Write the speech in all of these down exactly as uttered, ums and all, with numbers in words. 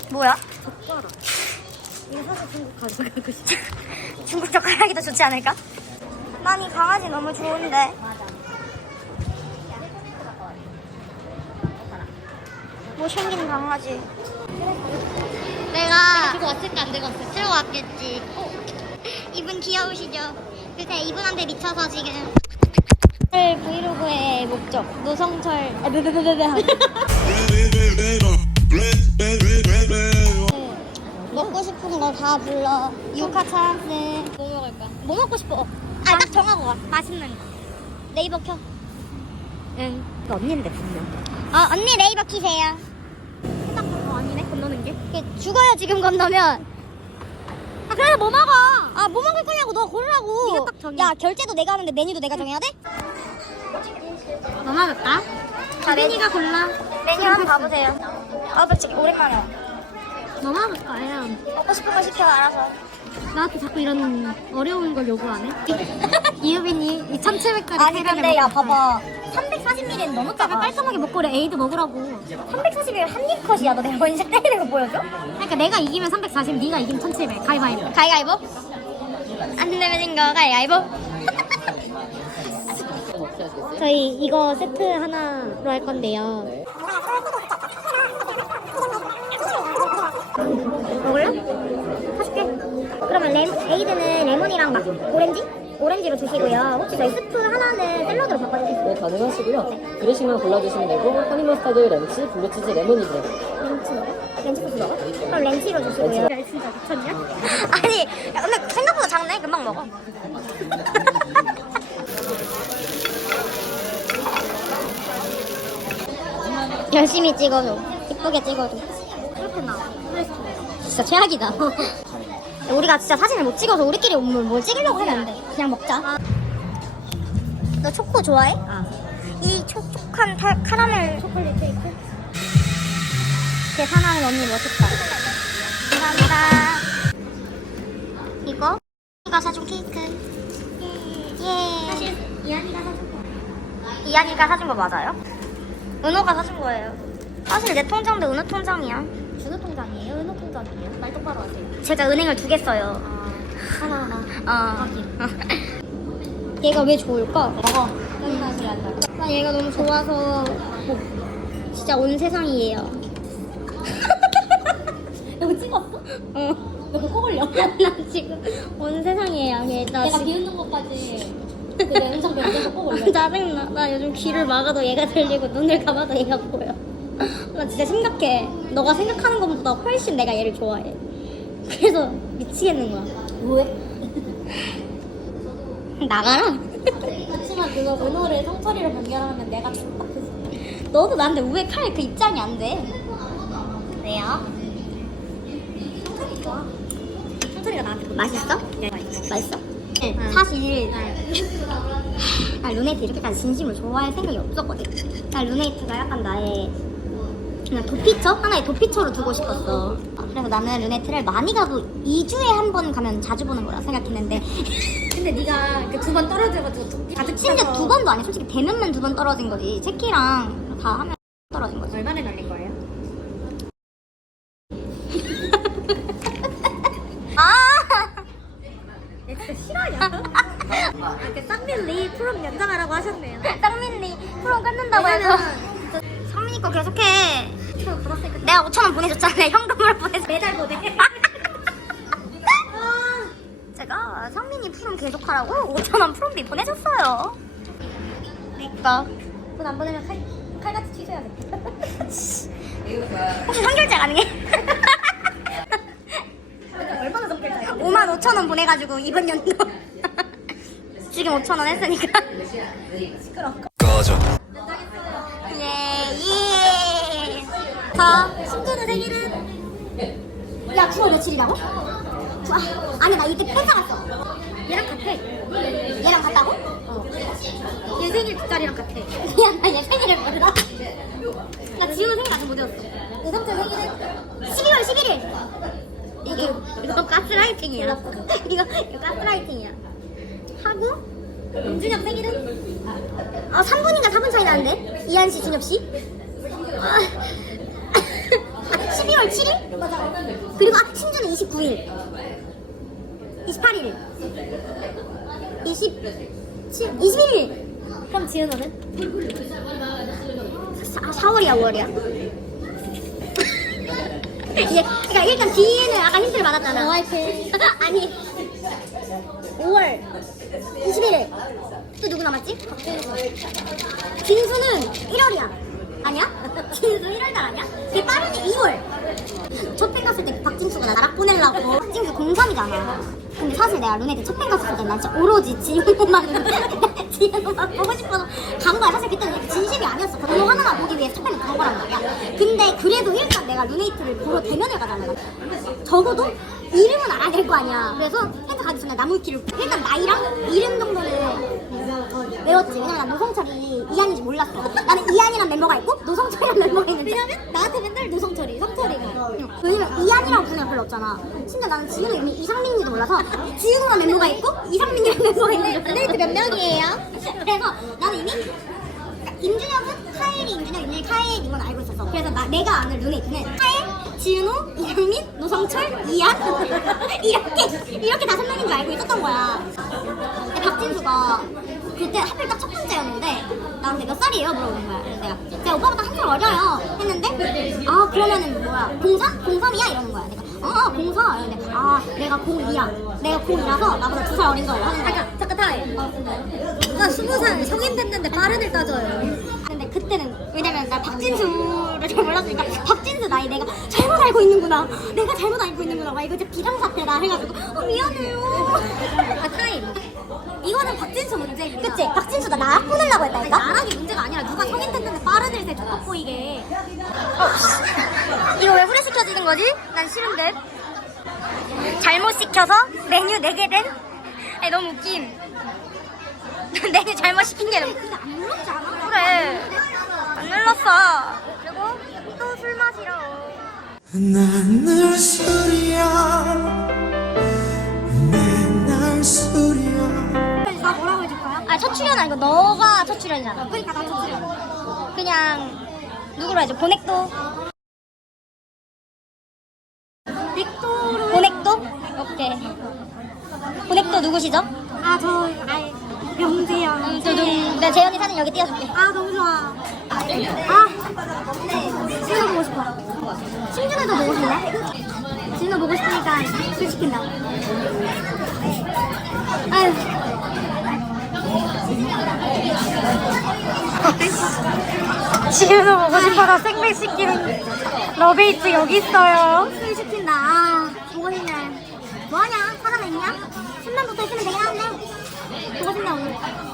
뭐야? 젓가락. 이거 사서 중국 가져가고 싶어. 중국 젓가락이 더 좋지 않을까? 난 이 강아지 너무 좋은데. 맞아. 못생긴 강아지. 내가 내가 들고 왔을까 안 들고 왔을까? 들고 왔겠지. 이분 귀여우시죠? 그새 이분한테 미쳐서 지금. 오늘 브이로그의 목적 노성철 아, 네네네네 먹고 싶은 거 다 불러. 유카 찬스. 뭐 먹을까? 뭐 먹고 싶어? 아, 딱 정하고 가. 맛있는 거. 네이버 켜. 응. 너 언니인데 분명. 어, 언니 네이버 키세요. 어, 아니네 건너는 게. 이게 죽어요, 지금 건너면. 아 그래 뭐 먹어? 아, 뭐 먹을 거냐고, 너 고르라고. 네가 딱 정해. 야, 결제도 내가 하는데 메뉴도 내가 정해야 돼? 뭐 먹을까? 자, 민이가 골라. 메뉴 한번 봐보세요. 아, 솔직히 오랜만에 와. 뭐 먹을까요? 먹고 싶은 거 시켜, 알아서. 나한테 자꾸 이런 어려운 걸 요구하네. 이유빈이 이 천칠백 짜리 아니, 근데 야, 봐봐. 삼백사십 밀리리터는 너무 아까 작아. 깔끔하게 먹고 그래 에이드 먹으라고. 삼백사십 밀리리터 한 입 컷이야. 너 내가 원샷 때리는 거 보여줘? 그러니까 내가 이기면 삼백사십, 네가 이기면 천칠백. 가위바위보. 가위가위보? 안 되면 진 거 가위가위보? 저희 이거 세트 하나로 할 건데요. 먹을래? 사줄게. 그러면 레, 에이드는 레몬이랑 막 오렌지? 오렌지로 주시고요. 혹시 저희 스프 하나는 샐러드로 바꿔주세요. 네, 가능하시고요. 그러시면 골라주시면 되고, 허니머스타드, 렌치, 블루치즈, 레몬이드래요. 렌치 먹어? 렌치 소스 먹어? 그럼 렌치로 주시고요. 야 진짜 미쳤냐? 아니, 야, 근데 생각보다 작네. 금방 먹어. 열심히 찍어줘. 이쁘게 찍어줘. 그렇게 나와. 진짜 최악이다. 우리가 진짜 사진을 못 찍어서 우리끼리 뭘, 뭘 찍으려고 하면 안 돼. 그냥 먹자. 너 초코 좋아해? 아. 이 촉촉한 타, 카라멜 초콜릿 케이크? 계산하는 언니 멋있다. 감사합니다. 이거? 이가 사준 케이크. 예. 사실 이한이가 사준 거. 이한이가 사준 거 맞아요? 은호가 사준 거예요. 사실 내 통장도 은호 통장이야. 준호 통장이에요? 은호 통장이에요? 말 똑바로 하세요. 제가 은행을 두 개 써요. 아 하나 하나. 어. 확인. 얘가 왜 좋을까? 먹어. 맨날 소리 한다. 난 얘가 너무 좋아서 진짜 온 세상이에요. 너 찍었어? 어. 너 그거 꼭 올려? 나 지금 온 세상이에요. 얘 나 내가 지금 비웃는 것까지 그 영상 변경해서 꼭 올려. 짜증나. 나 요즘 귀를 막아도 얘가 들리고 눈을 감아도 얘가 보여. 나 진짜 심각해. 너가 생각하는 것보다 훨씬 내가 얘를 좋아해. 그래서 미치겠는 거야. 왜? 나가라. 그렇지만 그거 은호를 성철이로 변경하면 내가 축복했어. 너도 나한테 우회할 그 입장이 안 돼. 왜요? 성철이 좋아. 성철이가 나한테 뭐 맛있어? 네, 맛있어. 맛있어? 응. 사실 나 루네이트 이렇게까지 진심으로 좋아할 생각이 없었거든. 나 루네이트가 약간 나의 그냥 도피처? 하나의 도피처로 두고 싶었어. 그래서 나는 루네이트를 많이 가도 이 주에 한 번 가면 자주 보는 거라 생각했는데 근데 네가 그 두 번 떨어져가지고 가득 심지어 차서 두 번도 아니야. 솔직히 대면만 두 번 떨어진 거지. 체키랑 다 하면 떨어진 거지. 얼마나 날린 거예요? 아! 내 진짜 싫어요. 아, 그 쌍밀리 프롬 연장하라고 하셨네요. 쌍민리 프롬 끊는다고 해서 성민이 거 계속해. 저 받았으니까 내가 오천 원 보내줬잖아. 현금으로 보내줘. 매달 보내. 제가 성민이 프롬 계속하라고 오천 원 프롬비 보내줬어요. 그니까 돈 안 보내면 칼, 칼같이 취소해야 돼. 혹시 선결제 가능해? 얼마나 적겠어요? 오만 오천 원 보내가지고 이번 연도 지금 오천 원 했으니까 시끄러워. 예, 예. 자, 신준의 생일은? 야 구월 며칠이라고? 와, 아니 나 이때 팬사 갔어. 얘랑 같아. 얘랑 갔다고? 어. 얘 생일 두 달이랑 같아. 미안, 나얘 생일을 몰라. 나 지우는 생일 아직 못 외웠어. 내 삼촌 생일은? 십이월 십일일. 이게 이거 가스라이팅이야. 이거 이거 가스라이팅이야. 하고 윤준혁 생일은? 아 삼 분인가 사 분 차이 나는데 이한 씨, 준엽 씨. 아, 십이월 칠일? 맞아. 이십구 일, 이십팔 일, 이십칠, 이십일 일. 그럼 지은호는? 사, 사월이야 오월이야? 이제 그러니까 일단 뒤에는 아까 힌트를 받았잖아. 오월필. 아니 오월 이십일 일. 또 누구 남았지? 진수는 일월이야. 아니야? 진수 일월달 아니야? 되게 빠르지 이월. 첫팬 갔을 때 박진수가 나 나락 보내려고. 박진수 공삼이잖아. 근데 사실 내가 루네트 첫팬 갔을 때 난 진짜 오로지 지은호만 지은호만 보고 싶어서 간 거야. 사실 그때는 진심이 아니었어. 그거 하나만 보기 위해 첫팬을 간 거란 말이야. 근데 그래도 일단 내가 루네이트를 보러 대면을 가잖아. 적어도 이름은 알아야 될 거 아니야. 그래서 팬트 가기 전에 나무위키를 일단 나이랑 이름 정도는 외웠지. 왜냐면 난 노성철이 이한인지 몰랐어. 나는 이한이란 멤버가 있고 노성철이란 멤버가 있는데. 왜냐면 나한테 맨날 노성철이, 성철이가. 왜냐면 이한이라고 부르는 애 별로 없잖아. 심지어 나는 지은호 이름이 이상민인지도 몰라서 지은호란 멤버가 있고 이상민이라는 멤버가 있는데 루네이트 몇 명이에요? 그래서 나는 이미 임준혁은 카엘이 임준혁, 임준혁이 카엘 이건 알고 있었어. 그래서 나, 내가 아는 루네이트는 카엘, 지은호, 이상민, 노성철, 이한 이렇게 이렇게 다섯 명인 줄 알고 있었던 거야. 근데 박진수가 그때 하필 딱 첫 번째였는데 나한테 몇 살이에요? 물어보는 거야. 그래서 내가 제가 오빠보다 한 살 어려요 했는데 아 그러면은 뭐야 공삼? 공삼이야? 이러는 거야. 내가 아 공사 이랬는데 아 내가 공이야. 내가 공이라서 나보다 두 살 어린 거예요. 잠깐, 잠깐 타임. 나 스무 살 성인 됐는데 빠른을 따져요. 근데 그때는 왜냐면 나 박진수를 잘 몰랐으니까 박진수 나이 내가 잘못 알고 있는구나. 내가 잘못 알고 있는구나. 와 이거 진짜 비상사태다 해가지고 어 미안해요. 아, 타임. 이거는 박진수 문제지. 그치? 박진수가 나락 보내려고 했다니까? 아니, 나락이 문제가 아니라 누가 성인 됐는데 빠른을 새 족박 보이게. 이거 왜 후레시켜지는 거지? 난 싫은데. 잘못 시켜서 메뉴 네 개 된? 아니 너무 웃김. 메뉴 잘못 시킨 게 너무. 근데 안 물었지 않아? 그래. 안 눌렀어. 그리고 또 술 마시러. 난 늘 술이야 맨날 술이야. 다 뭐라고 해줄까요? 아, 첫 출연 아니고 너가 첫 출연이잖아. 그러니까 나 첫 출연. 그냥 누구로 해줘? 보넥도. 넥도로. 보넥도? 오케이. 보넥도 누구시죠? 아, 저, 아, 명재야. 음, 두둥. 내가 재현이 사진 여기 띄워줄게. 아, 너무 좋아. 아, 진우 보고 싶어. 심준호도 보고 싶네. 진우 보고 싶으니까 술 시킨다. 아유. 지은호 보고 싶어서 생맥 시키는 러베이츠 여기 있어요. 술 시킨다. 아, 보고 싶네. 뭐하냐? 사람 있냐? 술만 붙어 있으면 되긴 하는데. 보고 싶네, 오늘.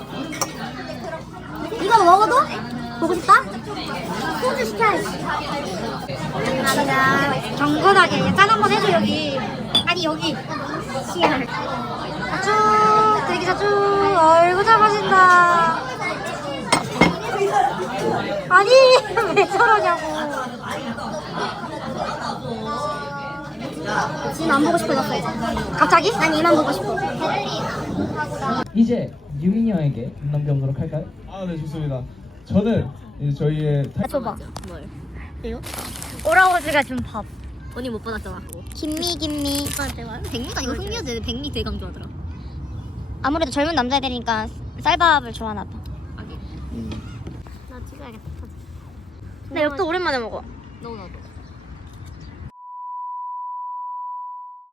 이거 먹어도? 보고 싶다? 소주 시켜야지. 감사합니다. 경건하게 짠 한번 해줘 여기. 아니, 여기. 시알. 쭉 대기자 쭉. 어이구 잘 마신다. 아니 왜 저러냐고. 지금 안 보고 싶어졌어, 이제. 갑자기? 난 얘만 보고 싶어. 이제 유민이 형에게 넘겨보도록 할까요? 아, 네, 좋습니다. 저는 이제 저희의 타... 줘봐. 뭘? 이거? 오라오즈가 준 밥. 언니 못 받았잖아. 김미, 김미. 백미가 이거 흥미여서 백미 되게 강조하더라. 아무래도 젊은 남자애들이니까 쌀밥을 좋아하나 봐. 나 찍어야겠다. 나 엽도 오랜만에 먹어. 너도 나도.